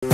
Hello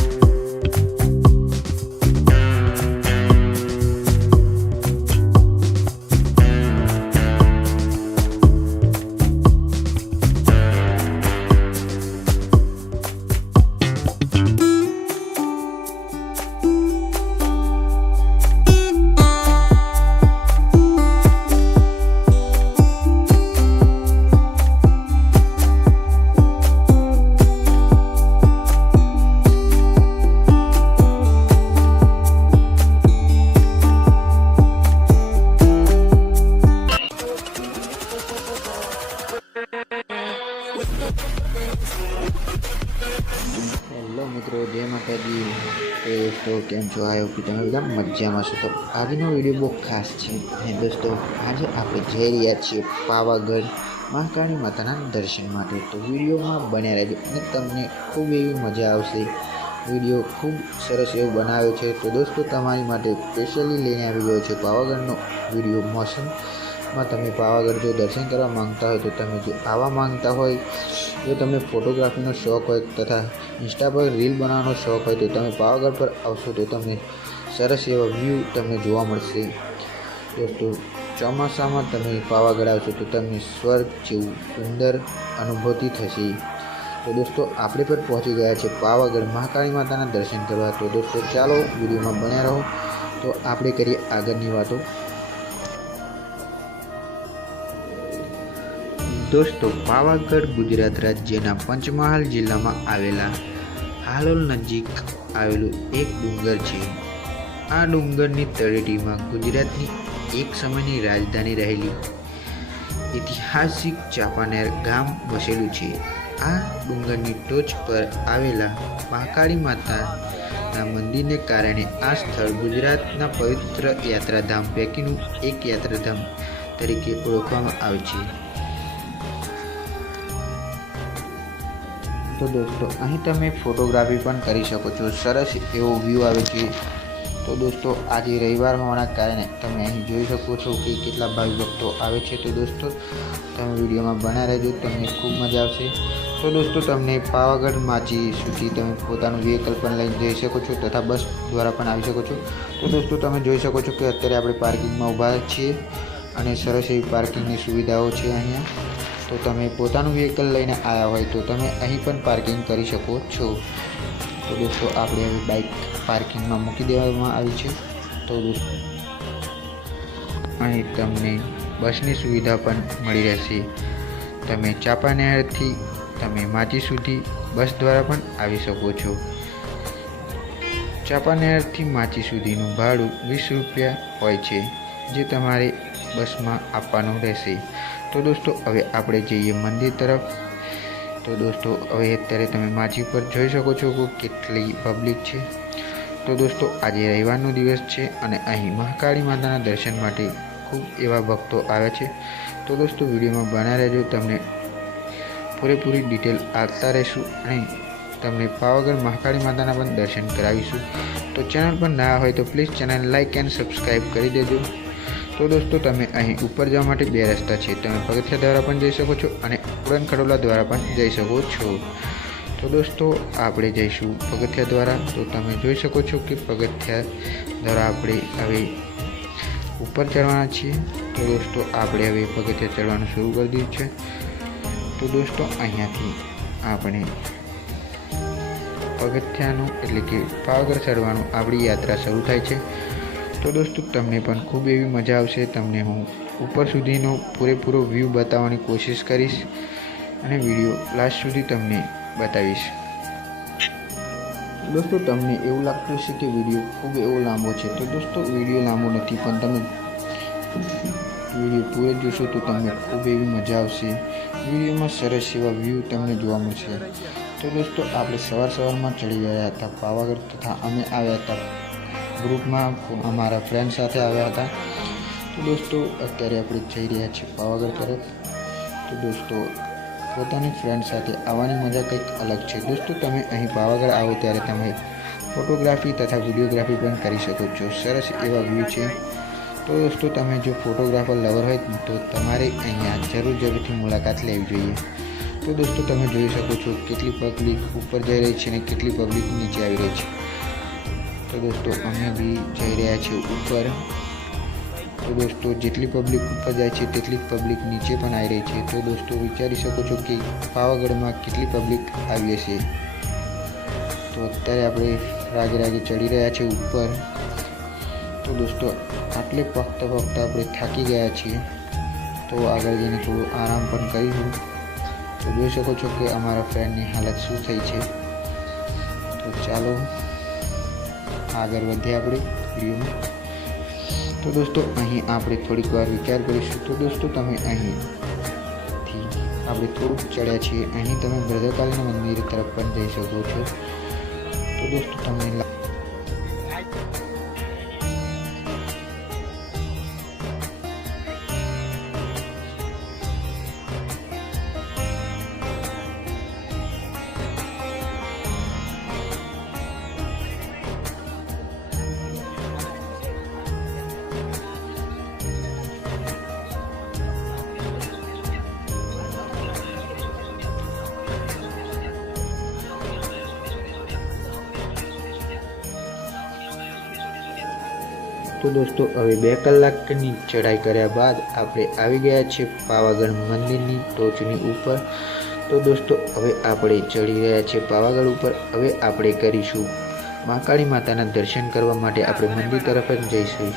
મિત્રો, જય માતાજી। તો કેમ છો? આવ્યો કે તમે બધા મજામાં છો? તો આજનો વિડીયો બહુ ખાસ છે અને દોસ્તો આજે આપણે જઈ રહ્યા છીએ પાવાગઢ મહાકાળી માતાના દર્શન માટે। તો વિડીયોમાં બન્યા રહેજો અને તમને ખૂબ એવી મજા આવશે। વિડીયો ખૂબ સરસ એવો બનાવ્યો છે। તો દોસ્તો તમારી માટે સ્પેશિયલી લઈને આવી ગયો છે પાવાગઢનો વિડીયો। મોસમમાં તમે પાવાગઢ જો દર્શન કરવા માંગતા હોય, તો તમે જો આવવા માંગતા હોય, જો તમને ફોટોગ્રાફીનો શોખ હોય તથા ઇન્સ્ટા પર રીલ બનાવવાનો શોખ હોય, તો તમે પાવાગઢ પર આવશો તો તમને સરસ એવા વ્યૂ તમને જોવા મળશે। દોસ્તો ચોમાસામાં તમે પાવાગઢ આવશો તો તમને સ્વર્ગ જેવું સુંદર અનુભૂતિ થશે। તો દોસ્તો આપણે પણ પહોંચી ગયા છે પાવાગઢ મહાકાળી માતાના દર્શન કરવા। તો દોસ્તો ચાલો વિડીયોમાં બન્યા રહો। તો આપણે કરીએ આગળની વાતો। દોસ્તો પાવાગઢ ગુજરાત રાજ્યના પંચમહાલ જિલ્લામાં આવેલા હાલોલ નજીક આવેલું એક ડુંગર છે। આ ડુંગરની તળેટીમાં ગુજરાતની એક સમયની રાજધાની રહેલી ઐતિહાસિક ચાંપાનેર ગામ વસેલું છે। આ ડુંગરની ટોચ પર આવેલા મહાકાળી માતાના મંદિરને કારણે આ સ્થળ ગુજરાતના પવિત્ર યાત્રાધામ પૈકીનું એક યાત્રાધામ તરીકે ઓળખવામાં આવે છે। તો દોસ્તો અહીં તમે ફોટોગ્રાફી પણ કરી શકો છો। સરસ એવો વ્યૂ આવે છે। તો દોસ્તો આજે રવિવાર હોવાના કારણે તમે અહીં જોઈ શકો છો કે કેટલા ભાવિ ભક્તો આવે છે। તો દોસ્તો તમે વિડીયોમાં બન્યા રહેજો, તમને ખૂબ મજા આવશે। તો દોસ્તો તમને પાવાગઢ માચી સુધી તમે પોતાનું વ્હીકલ પણ લઈને જઈ શકો છો તથા બસ દ્વારા પણ આવી શકો છો। તો દોસ્તો તમે જોઈ શકો છો કે અત્યારે આપણે પાર્કિંગમાં ઊભા છીએ અને સરસ એવી પાર્કિંગની સુવિધાઓ છે અહીંયા। તો તમે પોતાનું વ્હીકલ લઈને આવ્યા હોય તો તમે અહીં પણ પાર્કિંગ કરી શકો છો। તો દોસ્તો આપણે હવે બાઇક પાર્કિંગમાં મૂકી દેવામાં આવી છે। તો દોસ્તો અહીં તમને બસની સુવિધા પણ મળી રહેશે। તમે ચાંપાનેરથી તમે માચી સુધી બસ દ્વારા પણ આવી શકો છો। ચાંપાનેરથી માચી સુધીનું ભાડું 20 રૂપિયા હોય છે, જે તમારે બસમાં આપવાનું રહેશે। તો દોસ્તો હવે આપણે જઈએ મંદિર તરફ। તો દોસ્તો હવે અત્યારે તમે માચી પર જોઈ શકો છો કે કેટલી પબ્લિક છે। તો દોસ્તો આજે રવિવારનો દિવસ છે અને અહીં મહાકાળી માતાના દર્શન માટે ખૂબ એવા ભક્તો આવ્યા છે। તો દોસ્તો વિડીયોમાં બન્યા રહેજો, તમને પૂરેપૂરી ડિટેલ આપતા રહીશું અને તમને પાવાગઢ મહાકાળી માતાના પણ દર્શન કરાવીશું। તો ચેનલ પર નવા હોય તો please channel like and subscribe કરી દેજો। તો દોસ્તો તમે અહીં ઉપર જવા માટે 2 રસ્તા છે। તમે પગથિયા દ્વારા પણ જઈ શકો છો અને ઉડન ખટોલા દ્વારા પણ જઈ શકો છો। તો દોસ્તો આપણે જઈશું પગથિયા દ્વારા। તો તમે જોઈ શકો છો કે પગથિયા દ્વારા આપણે હવે ઉપર ચડવાના છીએ। તો દોસ્તો આપણે હવે પગથિયા ચડવાનું શરૂ કરી દીધું છે। તો દોસ્તો અહીંયાથી આપણે પગથિયાનું એટલે કે પાવાગઢ ચડવાનું આપણી યાત્રા શરૂ થાય છે। તો દોસ્તો તમને પણ ખૂબ એવી મજા આવશે। તમને હું ઉપર સુધીનો પૂરેપૂરો વ્યૂ બતાવવાની કોશિશ કરીશ અને વિડીયો લાસ્ટ સુધી તમને બતાવીશ। દોસ્તો તમને એવું લાગતું હશે કે વિડીયો ખૂબ એવો લાંબો છે। તો દોસ્તો વિડીયો લાંબો નથી, પણ તમે વિડીયો પૂરો જોશો તો તમને ખૂબ એવી મજા આવશે। વિડીયોમાં સરસ એવા વ્યૂ તમને જોવા મળશે। તો દોસ્તો આપણે સવારમાં ચડી ગયા હતા પાવાગઢ તથા અમે આવ્યા હતા ગ્રુપમાં, અમારા ફ્રેન્ડ સાથે આવ્યા હતા। તો દોસ્તો અત્યારે આપણે જઈ રહ્યા છીએ પાવાગઢ તરફ। તો દોસ્તો પોતાની ફ્રેન્ડ સાથે આવવાની મજા કંઈક અલગ છે। દોસ્તો તમે અહીં પાવાગઢ આવો ત્યારે તમે ફોટોગ્રાફી તથા વિડીયોગ્રાફી પણ કરી શકો છો। સરસ એવા વ્યૂ છે। તો દોસ્તો તમે જો ફોટોગ્રાફર લવર હોય તો તમારે અહીંયા જરૂરથી મુલાકાત લેવી જોઈએ। તો દોસ્તો તમે જોઈ શકો છો કેટલી પબ્લિક ઉપર જઈ રહી છે અને કેટલી પબ્લિક નીચે આવી રહી છે। તો દોસ્તો અમે બી જઈ રહ્યા છીએ ઉપર। તો દોસ્તો જેટલી પબ્લિક ઉપર જાય છે તેટલી પબ્લિક નીચે પણ આવી રહી છે। તો દોસ્તો વિચારી શકો છો કે પાવાગઢમાં કેટલી પબ્લિક આવી હશે। તો અત્યારે આપણે રાગે રાગે ચડી રહ્યા છીએ ઉપર। તો દોસ્તો આટલે પગતા પગતા આપણે થાકી ગયા છીએ, તો આગળ જઈને થોડું આરામ પણ કરીશું। તો જોઈ શકો છો કે અમારા ફ્રેન્ડની હાલત શું થઈ છે। તો ચાલો આગળ વધીએ આપણે વિડીયોમાં। તો દોસ્તો અહીં આપણે થોડીક વાર વિચાર કરીશું। તો દોસ્તો તમે અહીંથી આપણે થોડુંક ચડ્યા છીએ, અહીં તમે ભદ્રકાળીના મંદિર તરફ પણ જઈ શકો છો। તો દોસ્તો તમને तो दोस्तों हवे 2 कलाकनी चढ़ाई कर्या बाद आपणे आवी गया छे पावागढ़ मंदिरनी टोचनी उपर। तो दोस्तों हवे आपणे चढ़ी रह्या छे पावागढ़ उपर। हवे आपणे करीशुं महाकाली माताना दर्शन करवा माटे आपणे मंदिर तरफ ज जईशुं।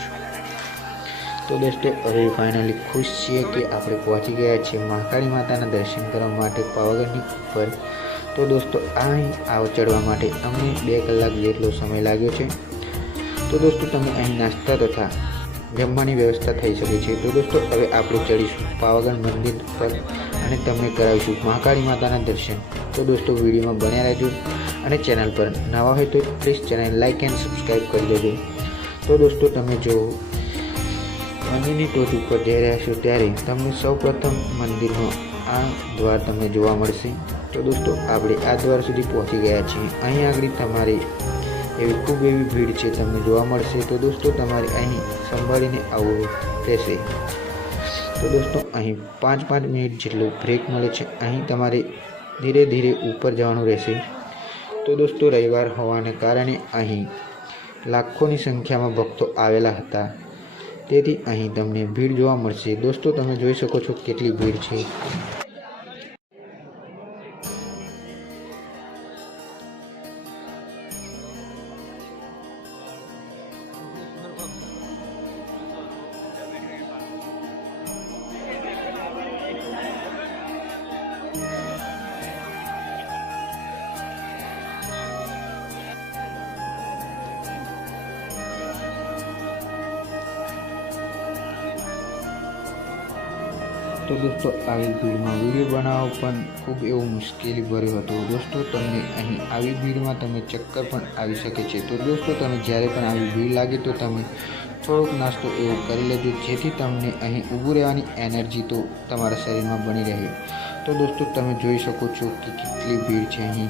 तो दोस्तों हवे फाइनली खुश छीए कि आपणे पहोंची गया छे महाकाली माताना दर्शन करवा माटे पावागढ़नी उपर। तो दोस्तों आ चढ़वा माटे अમને 2 कलाक जेटलो समय लाग्यो छे। तो दोस्तों तमे अहीं नास्ता तथा जमवानी व्यवस्था थई शके छे। तो दोस्तों हवे आपणे चढ़ीशुं पावागढ़ मंदिर पर अने तमने करावीशुं महाकाली माताना दर्शन। तो दोस्तों वीडियो में बन्या रहेजो अने चेनल पर नवा होय तो please channel like and subscribe कर देजो। तो दोस्तों तमे जो मंदिरनी टोच पर जई रह्या छो त्यारे तमने सौप्रथम मंदिरनो आ द्वार तमने जोवा मळशे। तो दोस्तों आपणे आ द्वार सुधी पहोंची गया छीए। અહીં આગળ તમારે એવી ખૂબ એવી ભીડ છે તમને જોવા મળશે। તો દોસ્તો તમારે અહીં સંભાળીને આવવું રહેશે। તો દોસ્તો અહીં 5-5 મિનિટ જેટલો બ્રેક મળે છે। અહીં તમારે ધીરે ધીરે ઉપર જવાનું રહેશે। તો દોસ્તો રવિવાર હોવાને કારણે અહીં લાખોની સંખ્યામાં ભક્તો આવેલા હતા, તેથી અહીં તમને ભીડ જોવા મળશે। દોસ્તો તમે જોઈ શકો છો કેટલી ભીડ છે। तो दोस्तों આવી ભીડમાં વિડીયો બનાવવો પણ ખૂબ એવો મુશ્કેલી ભર્યો હતો। દોસ્તો તમને અહીં આવી ભીડમાં તમે ચક્કર પણ આવી શકે છે। તો દોસ્તો તમે જ્યારે પણ આવી ભીડ લાગે તો તમે થોડોક નાસ્તો એવો કરી લેજો, જેથી તમને અહીં ઊભું રહેવાની એનર્જી તો તમારા શરીરમાં બની રહે। તો દોસ્તો તમે જોઈ શકો છો કે કેટલી ભીડ છે અહીં।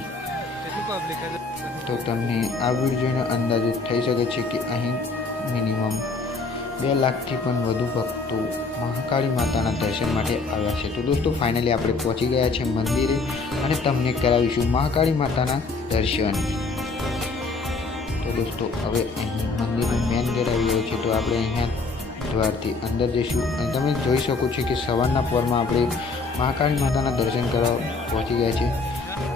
તો તમને આ ભીડ જોઈને અંદાજો થઈ શકે છે કે અહીં મિનિમમ 2 લાખથી પણ વધુ ભક્તો મહાકાળી માતાના દર્શન માટે આવ્યા છે। તો દોસ્તો ફાઇનલી આપણે પહોંચી ગયા છે મંદિરે અને તમને કરાવીશું મહાકાળી માતાના દર્શન। તો દોસ્તો હવે અહીં મંદિરનો મેન ગેટ આવી ગયો છે। તો આપણે અહીંયા દ્વારથી અંદર જઈશું અને તમે જોઈ શકો છો કે સવારના પહોરમાં આપણે મહાકાળી માતાના દર્શન કરવા પહોંચી ગયા છે।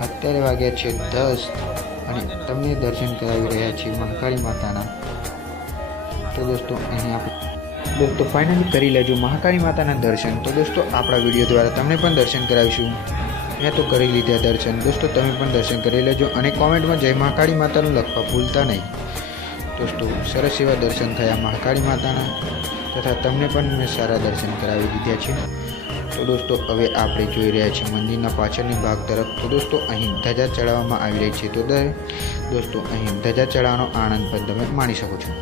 અત્યારે વાગ્યા છે 10 અને તમને દર્શન કરાવી રહ્યા છીએ મહાકાળી માતાના। तो दोस्तों अहीं आप दोस्तों फाइनली करी लेजो महाकाली माताना दर्शन। तो दोस्तों आपणा विडियो द्वारा तमने पण दर्शन करावीशुं। मैं तो करी लीधा दर्शन। दोस्तों तमे पण दर्शन करी लेजो अने कॉमेंट में जय महाकाली मातानुं लखवा भूलता नहीं। दोस्तों सरस एवा दर्शन थया महाकाली माताना तथा तमने पण मैं सारा दर्शन करावी दीधा छे। तो दोस्तों हवे आपणे जोई रह्या छीए मंदिरना पाछळनी भाग तरफ। तो दोस्तों अहीं धजा चढ़ाववामां आवी रही छे। तो दोस्तों अहीं धजा चढ़ावવાનો आनंद पण तमे माणी शको छो।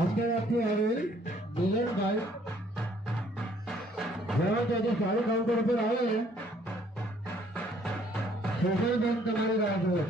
અમદાવાદથી આવેલ મિલનભાઈ જેવા ત્યાંથી સારું કાઉન્ટર ઉપર આવે સોશિયલ બેંક તમારી રાહ જોવે.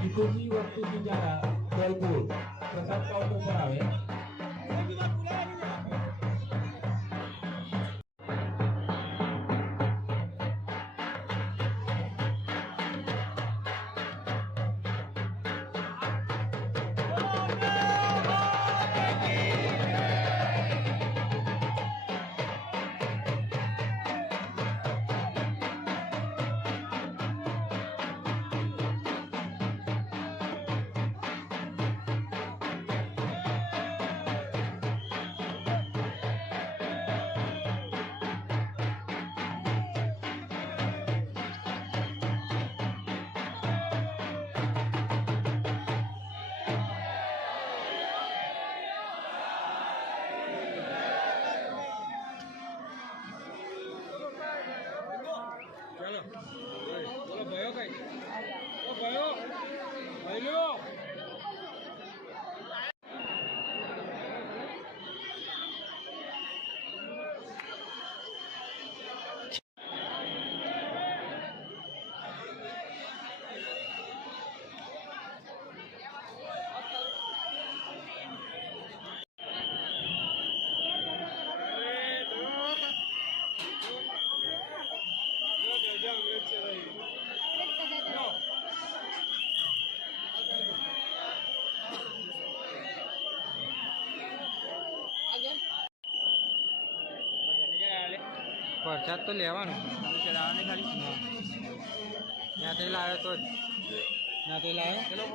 टिकोची वस्तू बिचारा जयपूर प्रसाद काउंटर पर आवे. પ્રસાદ તો લેવાનું ચડાવવાની ખાલી ત્યાંથી લાવ્યો તો ત્યાંથી લાવ્યો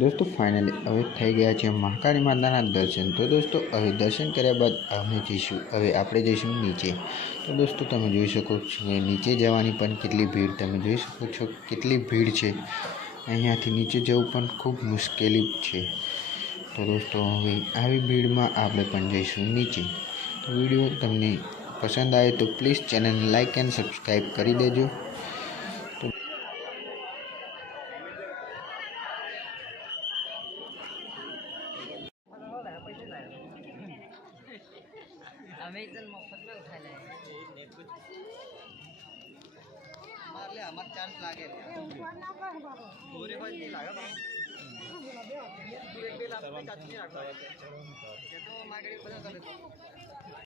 દોસ્તો ફાઇનલી હવે થઈ ગયા છે મહાકાળી માતાના દર્શન. તો દોસ્તો હવે દર્શન કર્યા બાદ અમે આપણે જઈશું નીચે. તો દોસ્તો તમે જોઈ શકો છો કે નીચે જવાની પણ કેટલી ભીડ, તમે જોઈ શકો છો કેટલી ભીડ છે. અહીંયાથી નીચે જવું પણ ખૂબ મુશ્કેલી છે. તો દોસ્તો હવે આવી ભીડમાં આપણે પણ જઈશું નીચે. તો વિડીયો તમને પસંદ આવે તો પ્લીઝ ચેનલને લાઇક એન્ડ સબસ્ક્રાઈબ કરી દેજો. আমার চান্স লাগে पूरे कोई नहीं लगा पूरे पे लास्ट में चाची नहीं रखा ये तो मार्केट में पता चले